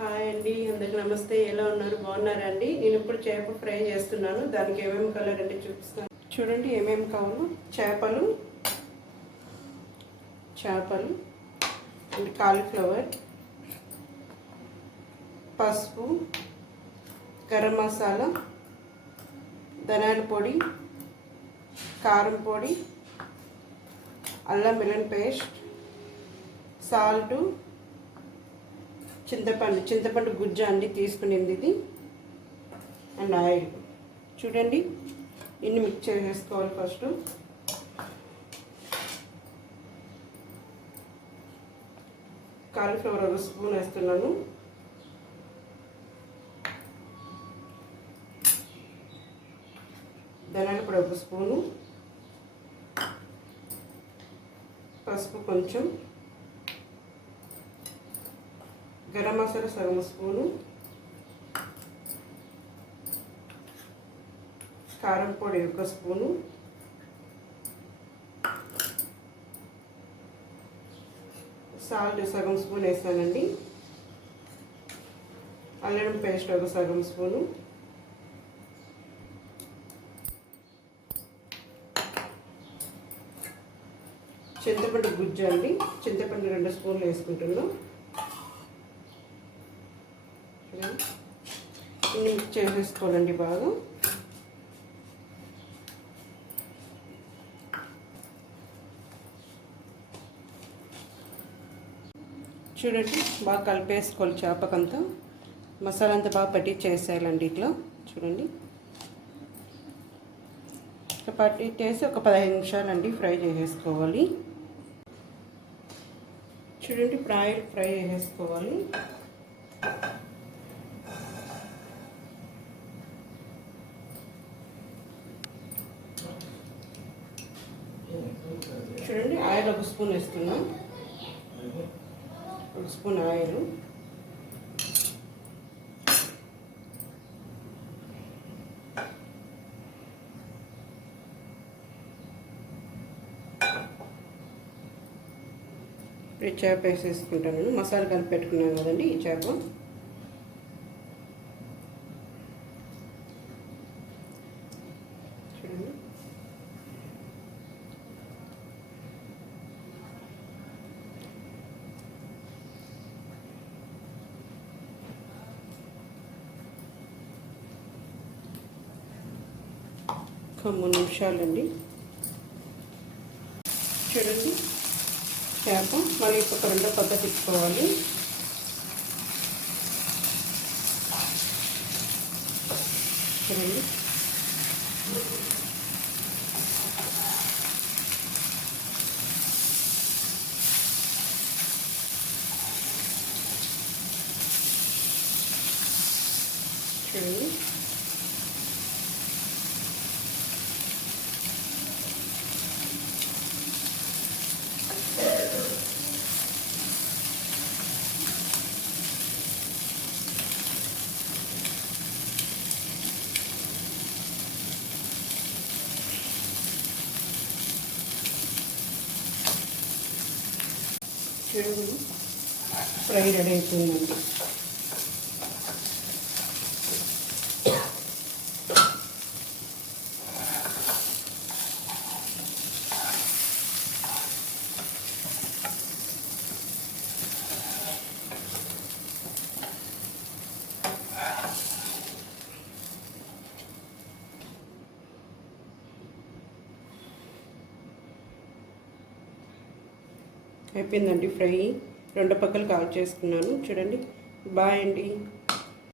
Hi అండి, అందరికి నమస్తే. ఎలా ఉన్నారు? బాగున్నారా అండి? నేను ఇప్పుడు చేప ఫ్రై చేస్తున్నాను. దానికి ఏమేమి కలర్ అంటే చూపిస్తాను. చూడండి ఏమేమి కావాలో. చేపలు అండ్ కాలీఫ్లవర్, పసుపు, గరం మసాలా, ధనియాల పొడి, కారం పొడి, అల్లం వెల్లుల్లి పేస్ట్, సాల్టు, చింతపండు గుజ్జు అండి తీసుకునేది ఇది, అండ్ ఆయిల్. చూడండి ఇన్ని మిక్స్ చేసేసుకోవాలి. ఫస్ట్ కాలీఫ్లవర్ ఒక స్పూన్ వేస్తున్నాను. ధనియాల పొడి ఒక స్పూను, పసుపు కొంచెం, గరం మసాలా సగం స్పూను, కారం పొడి ఒక స్పూను, సాల్ట్ సగం స్పూన్ వేసానండి, అల్లం పేస్ట్ ఒక సగం స్పూను, చింతపండు గుజ్జు అండి, చింతపండు 2 స్పూన్లు వేసుకుంటున్నాం. ఇన్ని మిక్స్ చేసేసుకోవాలండి బాగా. చూడండి బాగా కలిపేసుకోవాలి. చేపకంతా మసాలా అంతా బాగా పట్టించేసేయాలండి. ఇట్లా చూడండి, ఇట్లా పట్టించేసి ఒక 15 నిమిషాలండి ఫ్రై చేసేసుకోవాలి. చూడండి ఇప్పుడు ఆయిల్ ఫ్రై చేసేసుకోవాలి. చూడండి ఆయిల్ ఒక స్పూన్ వేస్తున్నాం. ఒక స్పూన్ ఆయిల్, ఈ చేప వేసేసుకుంటాను. మసాలా కలిపి పెట్టుకున్నాను కదండి ఈ చేప. చూడండి ఒక 3 నిమిషాలండి. చూడండి చేప మళ్ళీ ఒక 2 పక్క తిప్పుకోవాలి. చూడండి చూడండి చూడండి ఫ్రై రెడీ అయిపోయిందండి. అయిపోయిందండి ఫ్రై. 2 పక్కలు కాల్ చేసుకున్నాను. చూడండి. బాయ్ అండి.